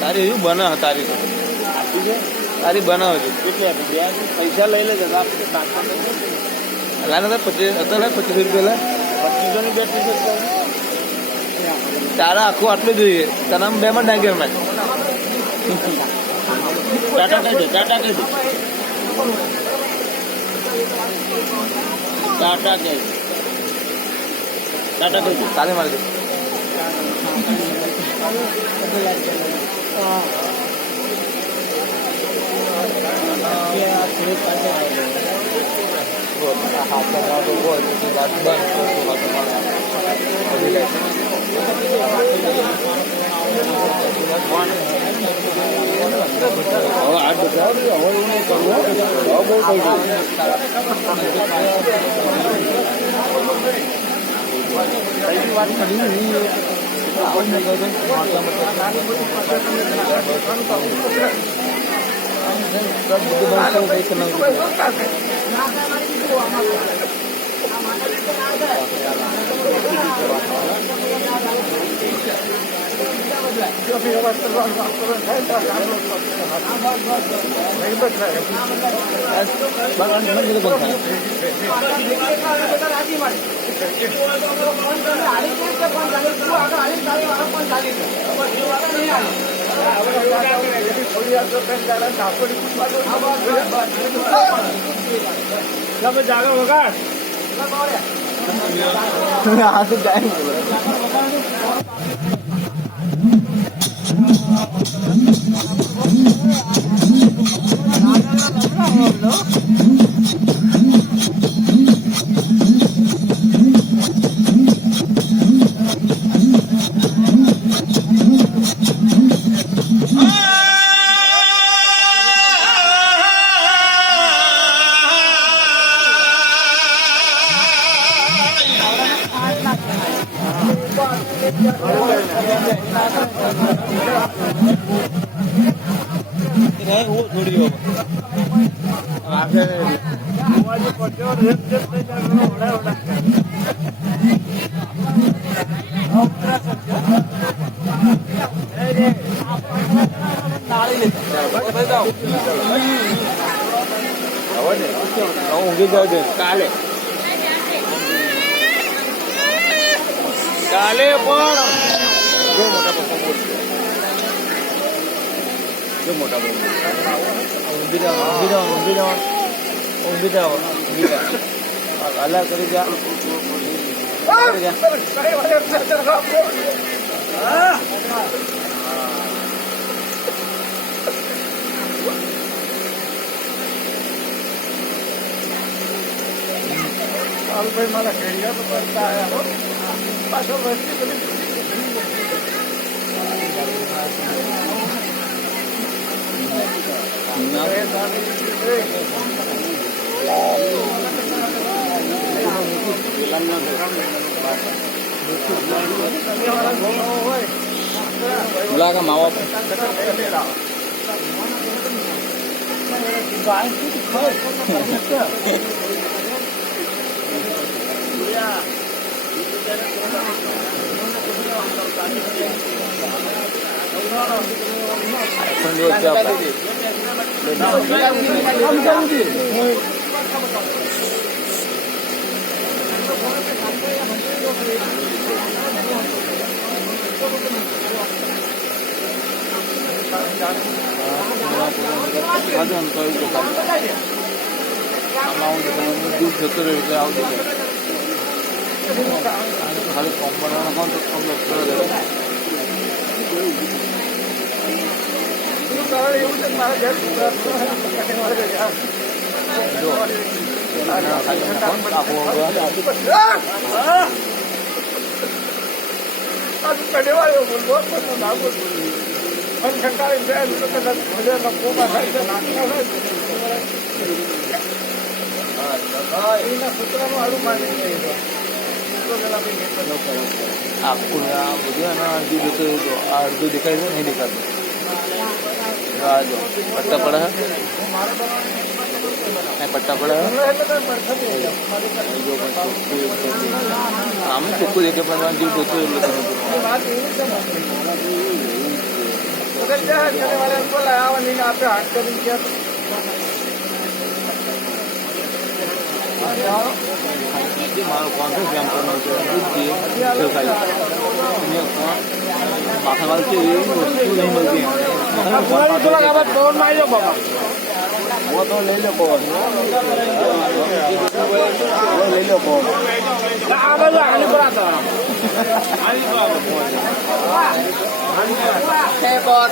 તારી એવું બનાવ તારી તો તારી બનાવે છે પૈસા લઈ લેજે લાના 25 હતા 25 રૂપિયા 25 ની બેટરી તારા આખું આટલું જોઈએ તને બે માં નાખ્યો મેં ટાટા કહી દે ટાટા કહી દે ટાટા કહી દે ટાટા કહી દે તાલે મારી દે जागा बघा वो थोड़ी हो आगे पड़ते और काले काले पण जो मोठा पप्पा बोलतो जो मोठा बोलतो अल्लाह करी जा भाई मला खेळ्या तो करता आया हो पाछो वस्ती कधी मुला का मावा दूध जतो रहे खाली कम बनाना कौन तो कम लोग आपको बुझे ना दूध तो अर्ध दिखाई दे नहीं दिखाते આ જો પટ્ટા પડે હે પટ્ટા પડે આમ ચોખ્ખું દેખે પણ જીવ જોતું મારો કોન્ટ્રાક્ટ કેમ કરવાનો છે માખણવાલ છે એવી વસ્તુ નહીં મળતી પવન માં આવ્યો બાબા वो तो ले लो पवन ले लो पवन बहुत